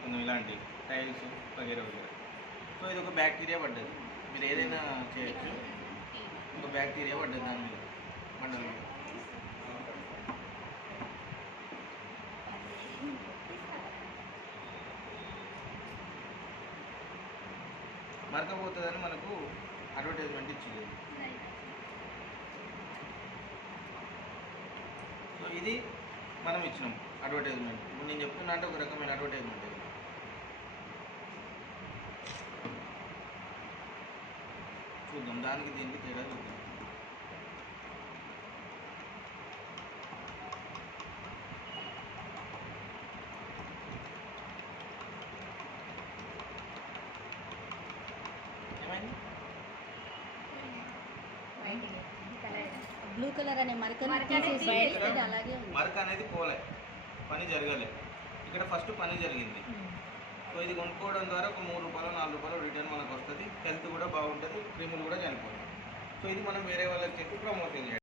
అనుకుందాం, ఇలాంటి tiles వగేరా వగేరా. So ఇది ఒక బ్యాక్టీరియా పడ్డది. మీరు ఏదైనా చేయొచ్చు. ఒక బ్యాక్టీరియా పడ్డది దాని మీద మండలం మీద. మరకపోతుందని మనకు అడ్వర్టైజ్మెంట్ ఇచ్చింది. సో ఇది మనం ఇచ్చినాం అడ్వర్టైజ్మెంట్. ఇప్పుడు నేను చెప్తున్నా అంటే ఒక రకమైన అడ్వర్టైజ్మెంట్. చూద్దాం దానికి దీనికి తేడా చూద్దాం. ఏమైంది? బ్లూ కలర్ అనే మరక అనేది పోలే, పని జరగాలి. ఇక్కడ ఫస్ట్ పని జరిగింది. సో ఇది కొనుక్కోవడం ద్వారా ఒక 3 రూపాయలు 4 రూపాయలు రిటర్న్ మనకు వస్తుంది. హెల్త్ కూడా బాగుంటుంది, క్రిములు కూడా చనిపోతాయి. సో ఇది మనం వేరే వాళ్ళకి చెప్పి ప్రమోషన్ చేయాలి.